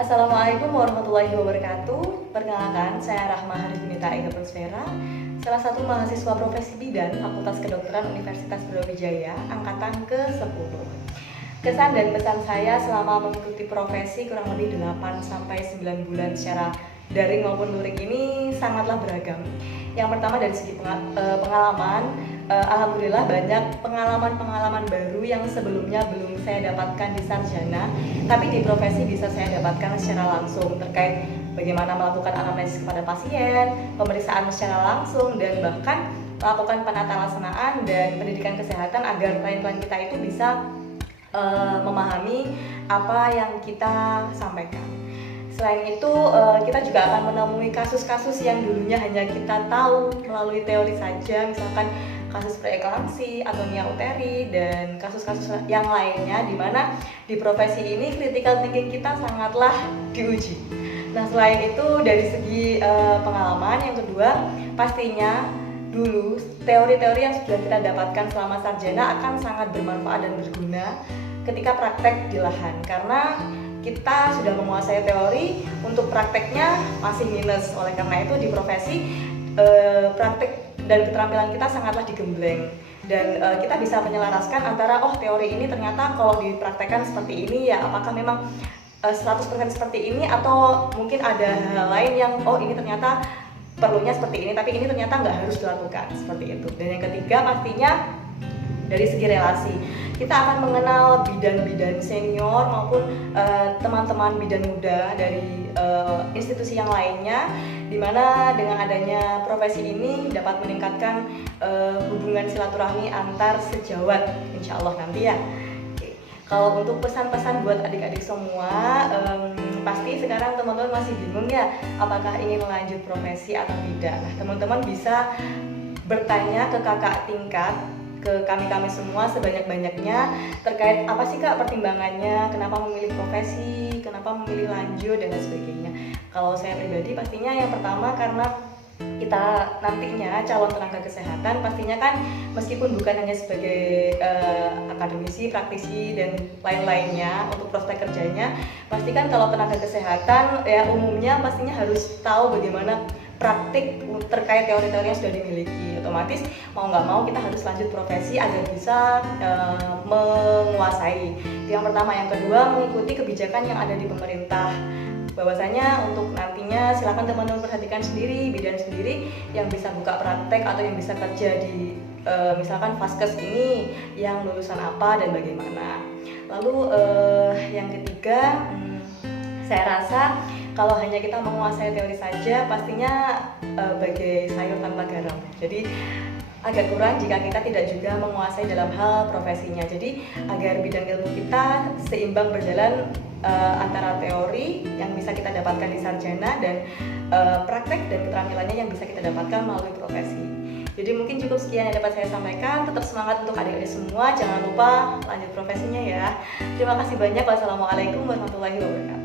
Assalamualaikum warahmatullahi wabarakatuh. Perkenalkan, saya Rahma Harifunita Ega Prosfera, salah satu mahasiswa profesi bidan Fakultas Kedokteran Universitas Brawijaya, angkatan ke-10. Kesan dan pesan saya selama mengikuti profesi kurang lebih 8-9 bulan secara daring maupun luring ini sangatlah beragam. Yang pertama dari segi pengalaman, alhamdulillah banyak pengalaman-pengalaman baru yang sebelumnya belum saya dapatkan di sarjana, tapi di profesi bisa saya dapatkan secara langsung terkait bagaimana melakukan anamnesis kepada pasien, pemeriksaan secara langsung, dan bahkan melakukan penata laksanaan dan pendidikan kesehatan agar klien-klien kita itu bisa memahami apa yang kita sampaikan. Selain itu, kita juga akan menemui kasus-kasus yang dulunya hanya kita tahu melalui teori saja, misalkan kasus preeklamsi atau nia uteri dan kasus-kasus yang lainnya, di mana di profesi ini critical thinking kita sangatlah diuji. Nah, selain itu dari segi pengalaman, yang kedua pastinya dulu teori-teori yang sudah kita dapatkan selama sarjana akan sangat bermanfaat dan berguna ketika praktek di lahan, karena kita sudah menguasai teori, untuk prakteknya masih minus. Oleh karena itu di profesi praktek dan keterampilan kita sangatlah digembleng, dan kita bisa menyelaraskan antara teori ini ternyata kalau dipraktekkan seperti ini ya, apakah memang 100% seperti ini, atau mungkin ada hal lain yang ini ternyata perlunya seperti ini, tapi ini ternyata nggak harus dilakukan seperti itu. Dan yang ketiga pastinya dari segi relasi, kita akan mengenal bidan-bidan senior maupun teman-teman bidan muda dari institusi yang lainnya, di mana dengan adanya profesi ini dapat meningkatkan hubungan silaturahmi antar sejawat, insya Allah nanti ya. Oke. Kalau untuk pesan-pesan buat adik-adik semua, pasti sekarang teman-teman masih bingung ya, apakah ingin lanjut profesi atau tidak. Nah, teman-teman bisa bertanya ke kakak tingkat, ke kami semua sebanyak-banyaknya terkait apa sih Kak pertimbangannya, kenapa memilih profesi, kenapa memilih lanjut, dan lain sebagainya. Kalau saya pribadi pastinya yang pertama karena kita nantinya calon tenaga kesehatan, pastinya kan meskipun bukan hanya sebagai akademisi, praktisi, dan lain-lainnya untuk prospek kerjanya, pasti kan kalau tenaga kesehatan ya umumnya pastinya harus tahu bagaimana praktik terkait teori-teori yang sudah dimiliki. Otomatis mau nggak mau kita harus lanjut profesi agar bisa menguasai. Yang pertama. Yang kedua, mengikuti kebijakan yang ada di pemerintah. Bahwasanya untuk nantinya silakan teman-teman perhatikan sendiri, bidan sendiri yang bisa buka praktek atau yang bisa kerja di misalkan Vaskes ini yang lulusan apa dan bagaimana. Lalu yang ketiga, saya rasa kalau hanya kita menguasai teori saja pastinya bagai sayur tanpa garam. Jadi agak kurang jika kita tidak juga menguasai dalam hal profesinya. Jadi agar bidang ilmu kita seimbang berjalan antara teori yang bisa kita dapatkan di sarjana dan praktek dan keterampilannya yang bisa kita dapatkan melalui profesi. Jadi mungkin cukup sekian yang dapat saya sampaikan. Tetap semangat untuk adik-adik semua. Jangan lupa lanjut profesinya ya. Terima kasih banyak. Wassalamualaikum warahmatullahi wabarakatuh.